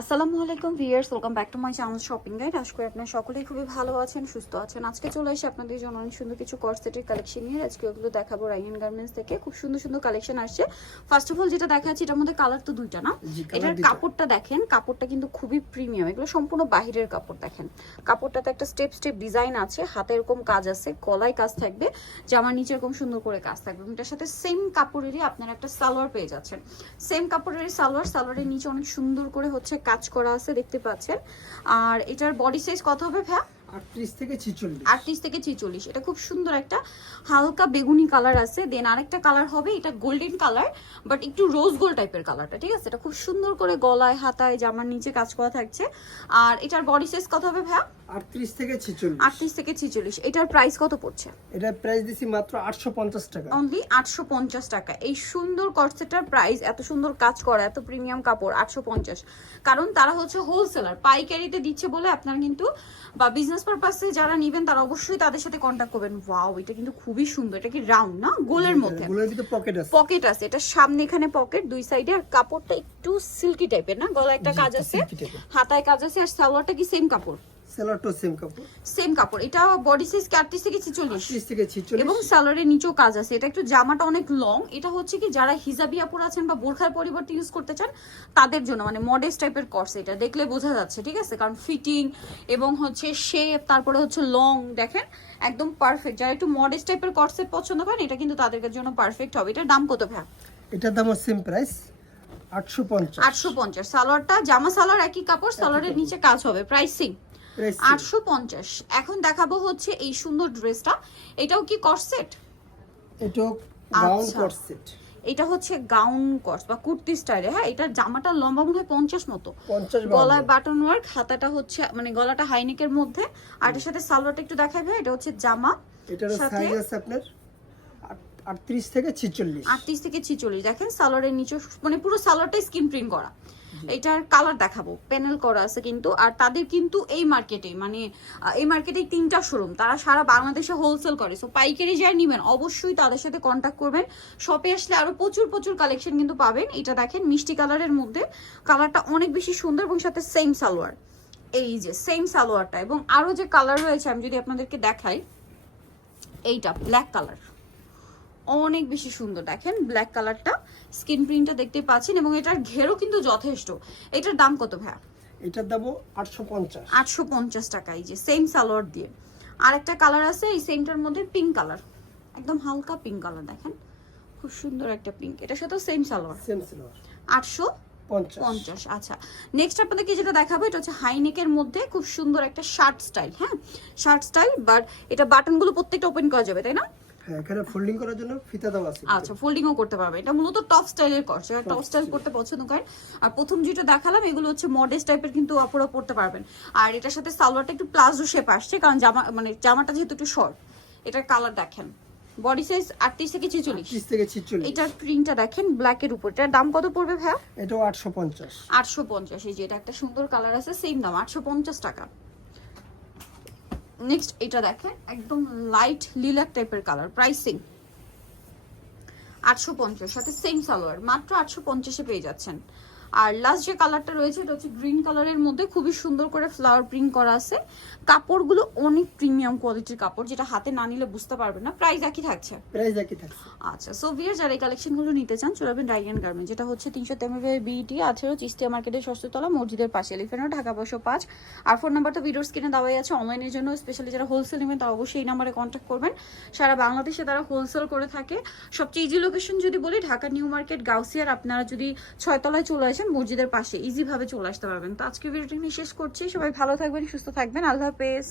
আসসালামু আলাইকুম viewers welcome back to my channel shopping guide. আশা করি আপনারা সকলেই খুবই ভালো আছেন সুস্থ আছেন। আজকে চলে এসে আপনাদের জন্য অনেক সুন্দর কিছু কর্সেটের কালেকশন নিয়ে আজকে ওগুলো দেখাবো রাইন গার্মেন্টস থেকে। খুব সুন্দর সুন্দর কালেকশন আসছে। ফার্স্ট অফ অল যেটা দেখাচ্ছি এটার মধ্যে কালার তো দুইটা না? এটার কাপড়টা দেখেন কাপড়টা কিন্তু খুবই প্রিমিয়াম এগুলো সম্পূর্ণ বাহিরের কাপড় দেখেন। কাপড়টাতে একটা স্টেপ স্টেপ ডিজাইন আছে। হাতে এরকম কাজ আছে গলায় কাজ থাকবে জামার নিচে এরকম সুন্দর করে কাজ থাকবে। এটার সাথে সেম কাপড়েরই আপনারা একটা সালোয়ার পেয়ে যাচ্ছেন। সেম কাপড়ের সালোয়ার সালোয়ারের নিচে অনেক সুন্দর করে হচ্ছে কাজ করা আছে দেখতে পাচ্ছেন। আর এটার বডি সাইজ কত হবে ভ্যা আটত্রিশ থেকে ছিচল্লিশ। আটত্রিশ থেকে ছিচল্লিশ এটা খুব সুন্দর একটা হালকা বেগুনি কালার আছে। দেন আরেকটা কালার হবে এটা গোল্ডেন কালার বাট একটু রোজ গোল্ড টাইপের কালারটা ঠিক আছে? এটা খুব সুন্দর করে গলায় হাতায় জামার নিচে কাজ করা থাকছে। আর এটার বডি সাইজ কত হবে থেকে ছিচল্লিশ। আটত্রিশ থেকে ছিচল্লিশ এটার প্রাইস কত পড়ছে? এটার প্রাইস দিছি মাত্র আটশো পঞ্চাশ টাকা। অনলি আটশো পঞ্চাশ টাকা। এই সুন্দর কর্সেটার প্রাইস এত সুন্দর কাজ করা এত প্রিমিয়াম কাপড় আটশো পঞ্চাশ। কারণ তারা হচ্ছে হোলসেলার পাইকারিতে দিচ্ছে বলে আপনারা কিন্তু বা বিজনেস পারপাসে যারা নেবেন তারা অবশ্যই তাদের সাথে কন্টাক্ট করবেন। ওয়াও এটা কিন্তু খুবই সুন্দর। এটা কি রাউন্ড না? গোলের মধ্যে। গোলের ভিতরে পকেট আছে। পকেট আছে। এটা সামনে এখানে পকেট দুই সাইডে আর কাপড়টা একটু সিল্কি টাইপের না? গলায় একটা কাজ আছে। হাতায় কাজ আছে। আর সালোয়ারটা কি সেম কাপড়? সেলারটো সেম কাপড়। সেম কাপড়। এটা বডি সাইজ থেকে থেকে এবং সালোয়ারের নিচেও কাজ আছে। এটা একটু জামাটা অনেক লং এটা হচ্ছে কি যারা হিজাবি আপুর আছেন বা বোরখার পরিবর্তে ইউজ করতে চান তাদের জন্য মানে টাইপের কর্স এটা। দেখলে বোঝা যাচ্ছে ঠিক আছে? কারণ ফিটিং এবং হচ্ছে শেপ তারপরে হচ্ছে লং দেখেন? একদম পারফেক্ট যারা একটু টাইপের কর্সেট পছন্দ করেন এটা কিন্তু তাদের জন্য পারফেক্ট হবে। এটার দাম কত ভ্যা এটার দাম সেম প্রাইস আটশো পঞ্চাশ। আটশো পঞ্চাশ। সালোয়ারটা জামা সালোয়ার একই কাপড় সালোয়ারের নিচে কাজ হবে। প্রাইস আটশো পঞ্চাশ। এখন দেখাবো হচ্ছে এই সুন্দর ড্রেসটা। এটাও কি কর্সেট এটা গাউন আচ্ছা। এটা হচ্ছে গাউন কর্স বা কুর্তি স্টাইলে হ্যাঁ এটার জামাটা লম্বা মনে হয় পঞ্চাশ মতো। গলায় বাটন ওয়ার্ক হাতাটা হচ্ছে মানে গলাটা হাইনেকের মধ্যে। আর এটার সাথে সালোয়ারটা একটু দেখাবে এটা হচ্ছে জামা। এটার সাথে সাইজ আছে আপনার? আটত্রিশ থেকে ছিচল্লিশ। আটত্রিশ থেকে ছিচল্লিশ। দেখেন সালোয়ারের নিচে মানে পুরো সালোয়ারটাই স্কিন প্রিন্ট করা। এটার কালার দেখাবো। প্যানেল করা আছে কিন্তু আর তাদের কিন্তু এই মার্কেটে মানে এই মার্কেটে তিনটা শোরুম তারা সারা বাংলাদেশে হোলসেল করে। সো পাইকারি যাই নেবেন অবশ্যই তাদের সাথে কন্ট্যাক্ট করবেন। শপে আসলে আরও প্রচুর প্রচুর কালেকশন কিন্তু পাবেন। এটা দেখেন মিষ্টি কালারের মধ্যে। কালারটা অনেক বেশি সুন্দর এবং সাথে সেম সালোয়ার। এই যে সেম সালোয়ারটা। এবং আরও যে কালার রয়েছে আমি যদি আপনাদেরকে দেখাই এইটা ব্ল্যাক কালার অনেক বেশি সুন্দর। দেখেন ব্ল্যাক কালারটা স্কিন প্রিন্টটা দেখতে পাচ্ছেন এবং এটার ঘেরও কিন্তু যথেষ্ট। এটার দাম কত ভাইয়া? এটার দামও আটশো পঞ্চাশ। আটশো পঞ্চাশ টাকা এই যে সেম সালোয়ার দিয়ে। আর একটা কালার আছে এই সেমটার মধ্যে পিঙ্ক কালার একদম হালকা পিঙ্ক কালার দেখেন। খুব সুন্দর একটা পিঙ্ক এটার সাথেও সেম সালোয়ার। সেম সেলার আটশো পঞ্চাশ। আচ্ছা নেক্সট আপনাদেরকে যেটা দেখাবো এটা হচ্ছে হাইনেকের মধ্যে খুব সুন্দর একটা শার্ট স্টাইল হ্যাঁ? শার্ট স্টাইল বাট এটা বাটনগুলো প্রত্যেকটা ওপেন করা যাবে তাই না? হ্যাঁ এখানে ফোল্ডিং করার জন্য ফিতা দেওয়া আছে আচ্ছা ফোল্ডিংও করতে পারবে। এটা মূলত টপ স্টাইলের করছে যারা টপ স্টাইল করতে পছন্দ করেন। আর প্রথম যেটা দেখালাম এগুলো হচ্ছে মডেস্ট টাইপের কিন্তু আপুরা পড়তে পারবেন। আর এটার সাথে সালোয়ারটা একটু প্লাজো শেপ আসছে কারণ জামা মানে জামাটা যেহেতু একটু শর্ট এটার কালার দেখেন। বডি সাইজ আটত্রিশ থেকে ছেচল্লিশ। আটত্রিশ থেকে ছিচল্লিশ। এটার প্রিন্টটা দেখেন ব্ল্যাকের উপর। এটার দাম কত পড়বে আটশো পঞ্চাশ। আটশো পঞ্চাশ এই যে এটা একটা সুন্দর কালার আছে সেম দাম আটশো পঞ্চাশ টাকা। নেক্সট এটা দেখেন, একদম লাইট লিলাক টাইপের কালার প্রাইসিং আটশো পঞ্চাশ, সাথে সেম সালোয়ার মাত্র আটশো পঞ্চাশে পেয়ে যাচ্ছেন। আর লাস্ট যে কালারটা রয়েছে এটা হচ্ছে গ্রিন কালারের মধ্যে খুবই সুন্দর করে ফ্লাওয়ার প্রিন্ট করা আছে। কাপড়গুলো অনেক প্রিমিয়াম কোয়ালিটির কাপড় যেটা হাতে না নিলে বুঝতে পারবেন না। প্রাইস একই থাকছে। প্রাইস একই থাকছে। আচ্ছা সো ভিয়ার যারা এই কালেকশনগুলো নিতে চান চলে যাবেন রাইয়ান গার্মেন্ট যেটা হচ্ছে তিনশো তেমনি বিটি আঠেরো চিস্তিয়া মার্কেটের ষষ্ঠতলা মসজিদের পাশে এলিফেন্ট ঢাকা বসো পাঁচ। আর ফোন নাম্বার তো ভিডিওর স্ক্রিনে দেওয়াই আছে অনলাইনের জন্য স্পেশালি যারা হোলসেল নেবেন তারা অবশ্যই এই নাম্বারে কন্ট্যাক্ট করবেন। সারা বাংলাদেশে তারা হোলসেল করে থাকে। সবচেয়ে ইজি লোকেশন যদি বলি ঢাকা নিউ মার্কেট গাউসিয়ার আপনারা যদি ছয়তলায় চলে আসেন মসজিদের পাশে ইজিভাবে চলে আসতে পারবেন। তো আজকে ভিডিওটি শেষ করছি। সবাই ভালো থাকবেন, সুস্থ থাকবেন। আল্লাহ হাফেজ।